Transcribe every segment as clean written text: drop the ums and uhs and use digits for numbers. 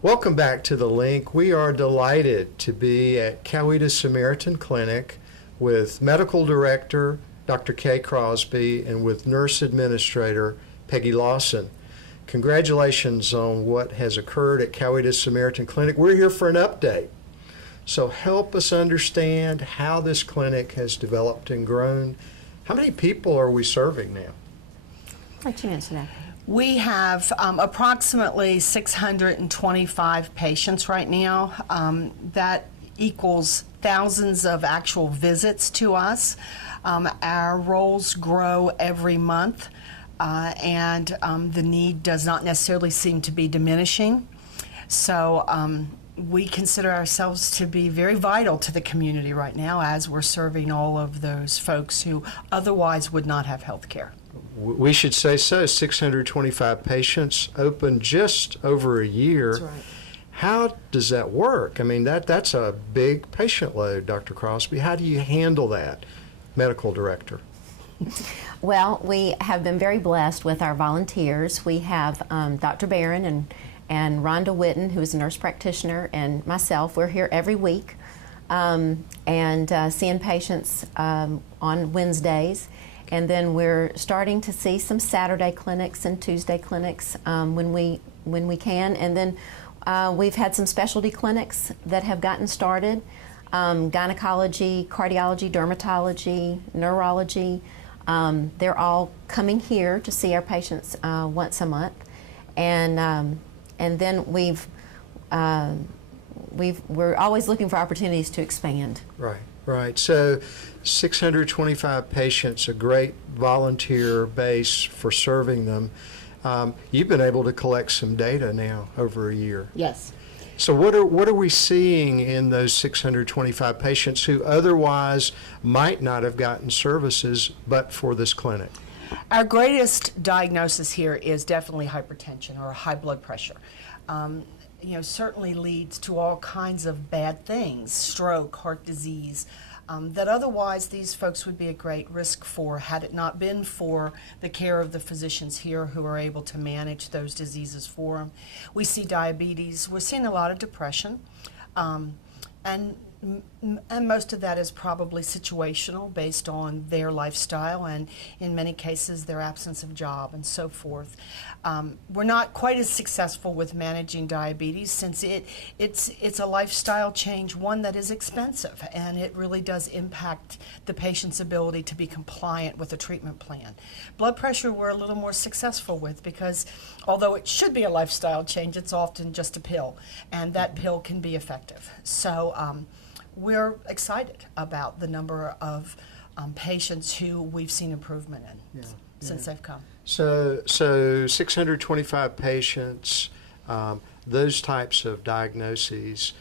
Welcome back to The Link. We are delighted to be at Coweta Samaritan Clinic with Medical Director Dr. Kay Crosby and with Nurse Administrator Peggie Lawson. Congratulations on what has occurred at Coweta Samaritan Clinic. We're here for an update. So help us understand how this clinic has developed and grown. How many people are we serving now? Let you answer that. We have approximately 625 patients right now. That equals thousands of actual visits to us. Our roles grow every month, and the need does not necessarily seem to be diminishing. So we consider ourselves to be very vital to the community right now as we're serving all of those folks who otherwise would not have health care. We should say so. 625 patients, open just over a year. That's right. How does that work? I mean, that's a big patient load, Dr. Crosby. How do you handle that, Medical Director? Well, we have been very blessed with our volunteers. We have Dr. Barron and Rhonda Witten, who is a nurse practitioner, and myself. We're here every week and seeing patients on Wednesdays. And then we're starting to see some Saturday clinics and Tuesday clinics when we can. And then we've had some specialty clinics that have gotten started. Gynecology, cardiology, dermatology, neurology. They're all coming here to see our patients once a month. And then we're always looking for opportunities to expand. Right. Right. So 625 patients, a great volunteer base for serving them. You've been able to collect some data now over a year. Yes. So what are we seeing in those 625 patients who otherwise might not have gotten services but for this clinic? Our greatest diagnosis here is definitely hypertension or high blood pressure. Certainly leads to all kinds of bad things, stroke, heart disease, that otherwise these folks would be at great risk for had it not been for the care of the physicians here who are able to manage those diseases for them. We see diabetes, we're seeing a lot of depression, and most of that is probably situational based on their lifestyle and in many cases their absence of job and so forth. We're not quite as successful with managing diabetes since it's a lifestyle change, one that is expensive, and it really does impact the patient's ability to be compliant with a treatment plan. Blood pressure we're a little more successful with because although it should be a lifestyle change, it's often just a pill, and that pill can be effective. So we're excited about the number of patients who we've seen improvement in since they've come. So 625 patients, those types of diagnoses,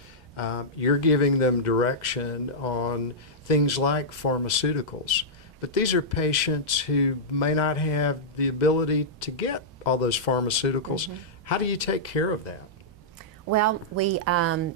you're giving them direction on things like pharmaceuticals. But these are patients who may not have the ability to get all those pharmaceuticals. Mm-hmm. How do you take care of that? Well, we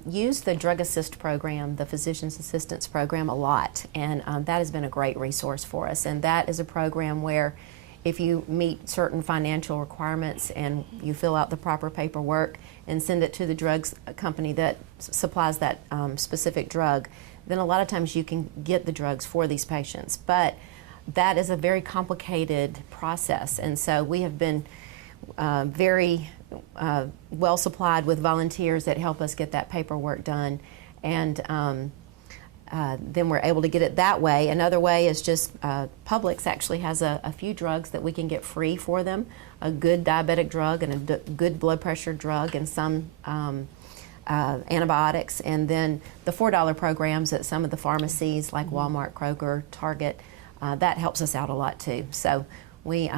use the Drug Assist program, the Physician's Assistance program, a lot, and that has been a great resource for us. And that is a program where if you meet certain financial requirements and you fill out the proper paperwork and send it to the drugs company that supplies that specific drug, then a lot of times you can get the drugs for these patients. But that is a very complicated process, and so we have been very well supplied with volunteers that help us get that paperwork done, and then we're able to get it that way. Another way is just Publix actually has a few drugs that we can get free for them, a good diabetic drug and a good blood pressure drug and some antibiotics, and then the $4 programs at some of the pharmacies like Walmart, Kroger, Target, that helps us out a lot too. So we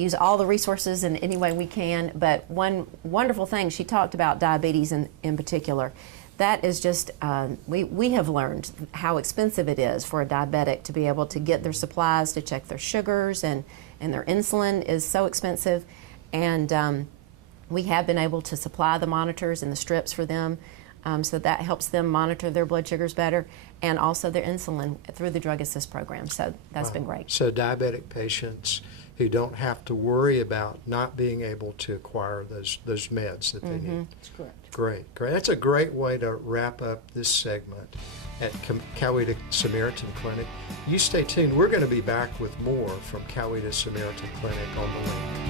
use all the resources in any way we can, but one wonderful thing, she talked about diabetes in particular. That is just, we have learned how expensive it is for a diabetic to be able to get their supplies, to check their sugars, and their insulin is so expensive. And we have been able to supply the monitors and the strips for them, so that helps them monitor their blood sugars better, and also their insulin through the Drug Assist program. So that's been great. So diabetic patients who don't have to worry about not being able to acquire those meds that they need. That's correct. Great, great. That's a great way to wrap up this segment at Coweta Samaritan Clinic. You stay tuned. We're going to be back with more from Coweta Samaritan Clinic on the Link.